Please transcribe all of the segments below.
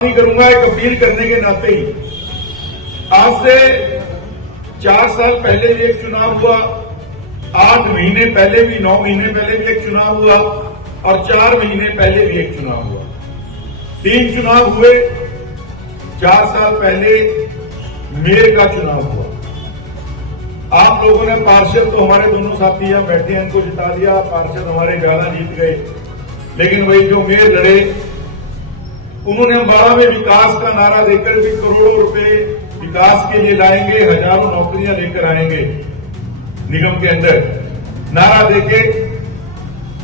नहीं करूंगा एक अपील करने के नाते ही। आज से 4 साल पहले भी एक चुनाव हुआ, 8 महीने पहले भी, 9 महीने पहले भी एक चुनाव हुआ और 4 महीने पहले भी एक चुनाव हुआ। 3 चुनाव हुए। 4 साल पहले मेयर का चुनाव हुआ। आप लोगों ने पार्षद तो हमारे दोनों साथी यहां बैठे हैं उनको जिता दिया, पार्षद हमारे ज्यादा जीत गए, लेकिन वही जो मेयर लड़े उन्होंने अम्बाड़ा में विकास का नारा देकर भी करोड़ों रुपए विकास के लिए लाएंगे, हजारों नौकरियां लेकर आएंगे निगम के अंदर, नारा देके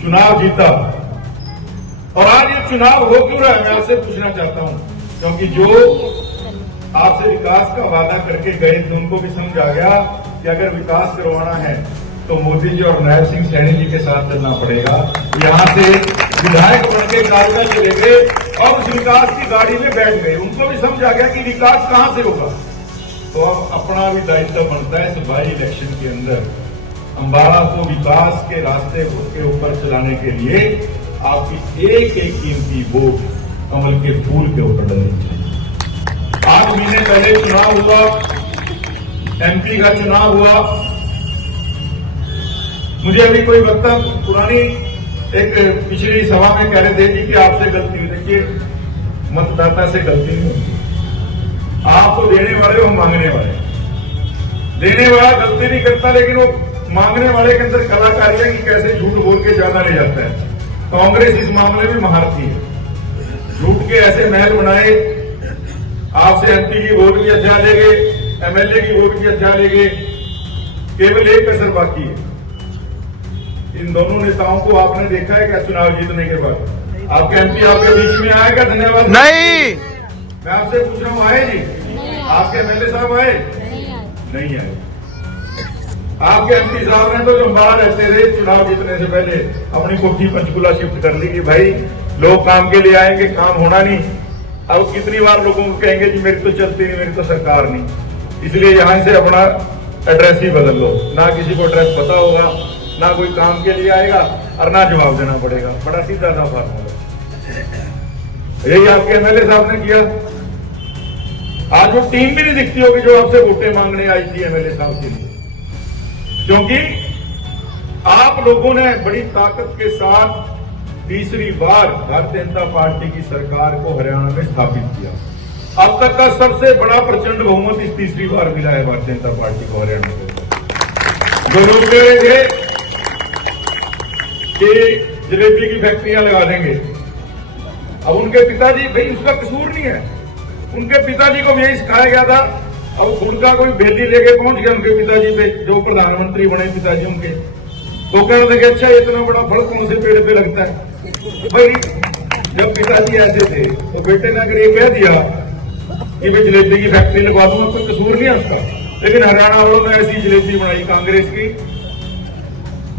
चुनाव जीता। और आज ये चुनाव हो क्यों रहा है, मैं आपसे पूछना चाहता हूं, क्योंकि जो आपसे विकास का वादा करके गए थे उनको भी समझ आ गया कि अगर विकास करवाना है तो मोदी जी और नायब सिंह सैनी जी के साथ चलना पड़ेगा। यहां से विधायक बन के कार्यक्रम चले गए और उस विकास की गाड़ी में बैठ गए। उनको भी समझ आ गया कि विकास कहां से होगा। तो अब अपना भी दायित्व बनता है इस बाई इलेक्शन के अंदर अम्बाड़ा को विकास के रास्ते के ऊपर चलाने के लिए आपकी एक एक कीमती वोट कमल के फूल के ऊपर डलनी चाहिए। 8 महीने पहले चुनाव हुआ, एमपी का चुनाव हुआ। मुझे अभी कोई वक्ता पुरानी एक पिछली सभा में कह रहे थे कि आपसे गलती हुई। देखिए, मतदाता से गलती नहीं होती। आप तो देने वाले हो, मांगने वाले। देने वाला गलती नहीं करता, लेकिन वो मांगने वाले के अंदर कलाकारी है कि कैसे झूठ बोल के ज्यादा ले जाता है। कांग्रेस इस मामले में महारथी है। झूठ के ऐसे महल बनाए, आपसे एमपी की वोट भी अच्छा ले गए, एमएलए की वोट भी अच्छा ले गए, केवल एक कसर बाकी है। इन दोनों नेताओं को आपने देखा है क्या चुनाव जीतने के बाद? आपके एमपी आपके बीच में आएगा? धन्यवाद। नहीं, मैं आपसे पूछ रहा हूँ, आए जी? आपके एमएलए साहब आए? नहीं आए। आपके एमपी साहब ने तो जो अम्बाड़ा रहते थे चुनाव जीतने से पहले अपनी कोठी पंचकुला शिफ्ट कर ली कि भाई लोग काम के लिए आएंगे, काम होना नहीं। अब कितनी बार लोगों को कहेंगे जी मेरी तो चलती नहीं, मेरी तो सरकार नहीं, इसलिए यहां से अपना एड्रेस ही बदल लो। ना किसी को एड्रेस पता होगा, ना कोई काम के लिए आएगा और ना जवाब देना पड़ेगा। बड़ा सीधा सा फार्मूला। यही आपके एमएलए साहब ने किया। आज वो टीम भी नहीं दिखती होगी जो आपसे वोटें मांगने आई थी एमएलए साहब के लिए, क्योंकि आप लोगों ने बड़ी ताकत के साथ तीसरी बार भारतीय जनता पार्टी की सरकार को हरियाणा में स्थापित किया। अब तक का सबसे बड़ा प्रचंड बहुमत इस तीसरी बार मिला है भारतीय जनता पार्टी को हरियाणा में। जो लोग कह रहे थे कि जलेबी की फैक्ट्रियां लगा देंगे, अब उनके पिताजी, भाई उसका कसूर नहीं है, उनके पिताजी को भी यही सिखाया गया था। अब उनका कोई भेदी लेके पहुंच गया उनके पिताजी पे, जो प्रधानमंत्री बने पिताजी उनके, तो कहने लगे अच्छा इतना बड़ा फल कौन से पेड़ पे लगता है। भाई जब पिताजी ऐसे थे तो बेटे ने अगर ये कह दिया कि मैं जलेबी की फैक्ट्री लगवा दूंगा, कोई कसूर नहीं है उसका। लेकिन हरियाणा वालों ने ऐसी जलेबी बनाई कांग्रेस की,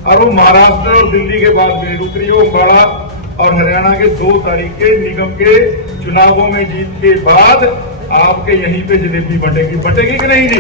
और वो महाराष्ट्र और दिल्ली के बाद में उतरी हो अम्बाड़ा और हरियाणा के 2 तारीख के निगम के चुनावों में जीत के बाद आपके यहीं पे जलेबी बटेगी कि नहीं जी?